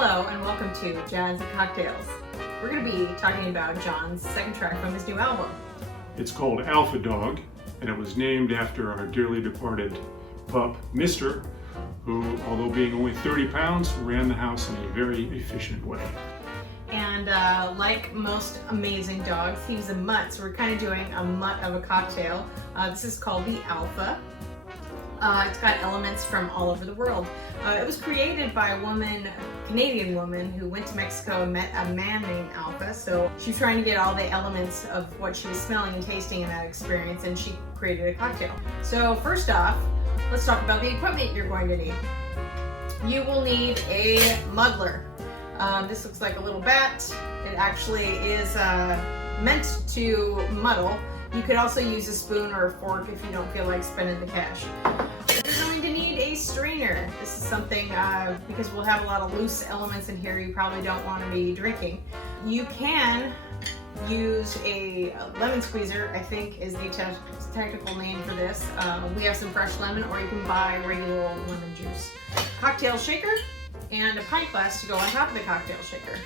Hello and welcome to Jazz and Cocktails. We're going to be talking about John's second track from his new album. It's called Alpha Dog, and it was named after our dearly departed pup, Mr., who, although being only 30 pounds, ran the house in a very efficient way. And like most amazing dogs, he was a mutt, so we're kind of doing a mutt of a cocktail. This is called the Alpha. It's got elements from all over the world. It was created by a Canadian woman who went to Mexico and met a man named Alpha. So she's trying to get all the elements of what she was smelling and tasting in that experience, and she created a cocktail. So first off, let's talk about the equipment you're going to need. You will need a muddler. This looks like a little bat. It actually is meant to muddle. You could also use a spoon or a fork if you don't feel like spending the cash. You're going to need a strainer. This is something, because we'll have a lot of loose elements in here you probably don't want to be drinking. You can use a lemon squeezer, I think is the technical name for this. We have some fresh lemon, or you can buy regular old lemon juice. Cocktail shaker and a pint glass to go on top of the cocktail shaker.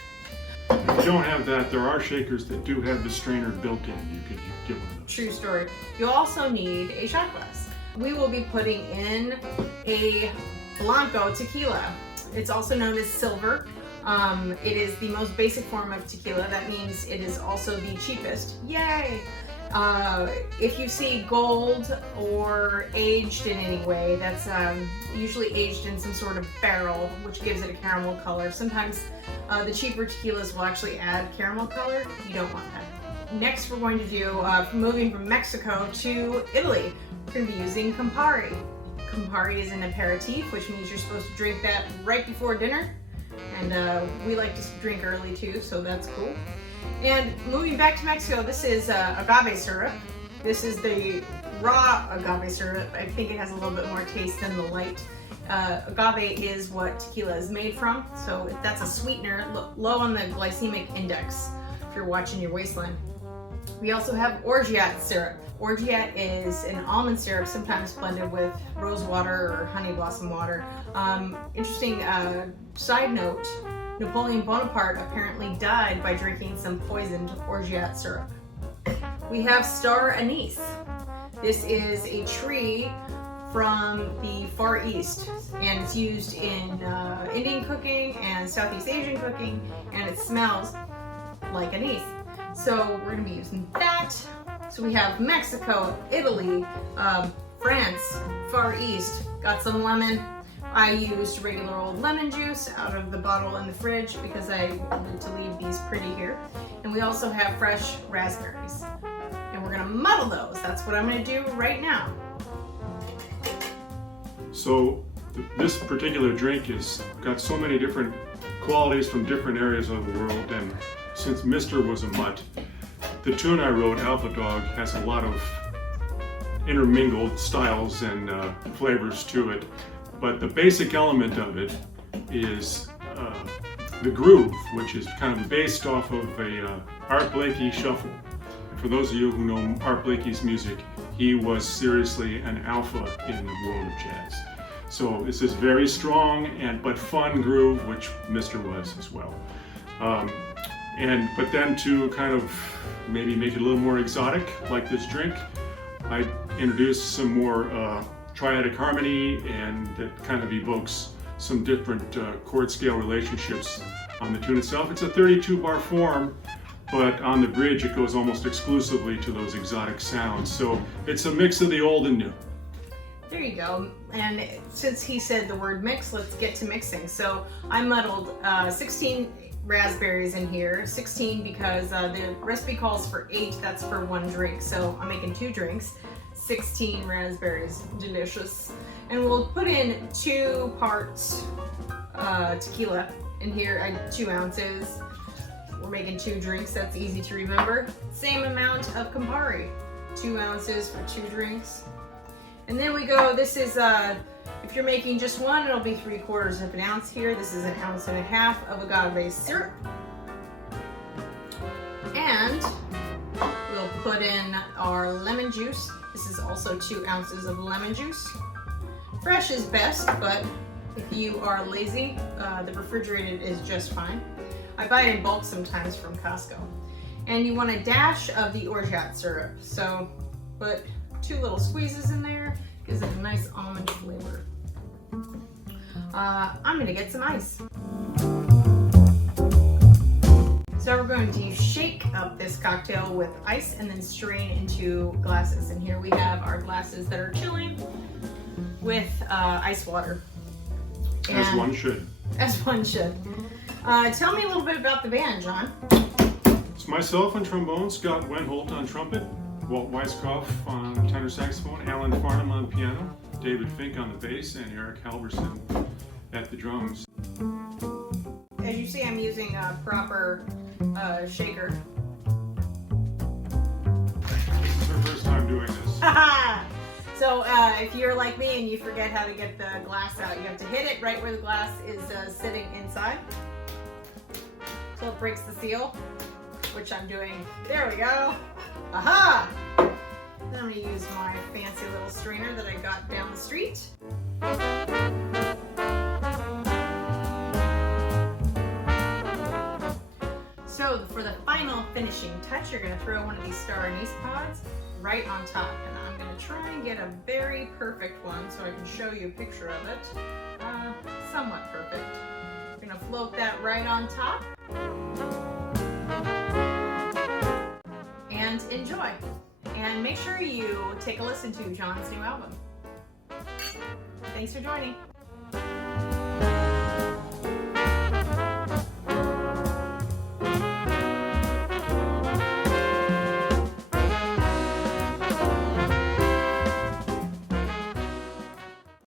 If you don't have that, there are shakers that do have the strainer built in. You could get one of those. True story. You'll also need a shot glass. We will be putting in a blanco tequila. It's also known as silver. It is the most basic form of tequila. That means it is also the cheapest. Yay! If you see gold or aged in any way, that's usually aged in some sort of barrel, which gives it a caramel color. Sometimes the cheaper tequilas will actually add caramel color. You don't want that. Next, we're going to do, moving from Mexico to Italy, we're going to be using Campari. Campari is an aperitif, which means you're supposed to drink that right before dinner. And we like to drink early too, so that's cool. And moving back to Mexico, this is agave syrup. This is the raw agave syrup. I think it has a little bit more taste than the light. Agave is what tequila is made from, so that's a sweetener, low on the glycemic index if you're watching your waistline. We also have orgeat syrup. Orgeat is an almond syrup, sometimes blended with rose water or honey blossom water. Interesting side note, Napoleon Bonaparte apparently died by drinking some poisoned orgeat syrup. We have star anise. This is a tree from the Far East, and it's used in Indian cooking and Southeast Asian cooking, and it smells like anise. So we're going to be using that. So we have Mexico, Italy, France, Far East, got some lemon. I used regular old lemon juice out of the bottle in the fridge because I wanted to leave these pretty here. And we also have fresh raspberries. And we're gonna muddle those. That's what I'm gonna do right now. So this particular drink has got so many different qualities from different areas of the world, and since Mr. was a mutt, the tune I wrote, Alpha Dog, has a lot of intermingled styles and flavors to it. But the basic element of it is the groove, which is kind of based off of a Art Blakey shuffle. And for those of you who know Art Blakey's music, he was seriously an alpha in the world of jazz. So this is very strong but fun groove, which Mr. was as well. But then to kind of maybe make it a little more exotic, like this drink, I introduced some more triadic harmony, and that kind of evokes some different chord scale relationships on the tune itself. It's a 32 bar form, but on the bridge it goes almost exclusively to those exotic sounds. So it's a mix of the old and new. There you go. And since he said the word mix, let's get to mixing. So I muddled 16 raspberries in here, 16 because the recipe calls for 8, that's for one drink. So I'm making 2 drinks. 16 raspberries, delicious. And we'll put in 2 parts tequila in here, 2 ounces. We're making 2 drinks, that's easy to remember. Same amount of Campari, 2 ounces for 2 drinks. And then we go, this is, if you're making just one, it'll be 3/4 of an ounce here. This is 1.5 ounces of agave syrup. And we'll put in our lemon juice. This is also 2 ounces of lemon juice. Fresh is best, but If you are lazy, the refrigerated is just fine. I buy it in bulk sometimes from Costco. And you want a dash of the orgeat syrup. So put 2 little squeezes in there, gives it a nice almond flavor. I'm gonna get some ice. So we're going to shake up this cocktail with ice and then strain into glasses. And here we have our glasses that are chilling with ice water. As one should. As one should. Tell me a little bit about the band, John. It's myself on trombone, Scott Wendholt on trumpet, Walt Weiskopf on tenor saxophone, Alan Farnham on piano, David Finck on the bass, and Eric Halvorson at the drums. As you see, I'm using a proper shaker. This is her first time doing this. So if you're like me and you forget how to get the glass out, you have to hit it right where the glass is sitting inside. So it breaks the seal, which I'm doing. There we go. Aha! Then I'm going to use my fancy little strainer that I got down the street. So for the final finishing touch, you're going to throw one of these star anise pods right on top. And I'm going to try and get a very perfect one so I can show you a picture of it. Somewhat perfect. I'm going to float that right on top. And enjoy. And make sure you take a listen to John's new album. Thanks for joining.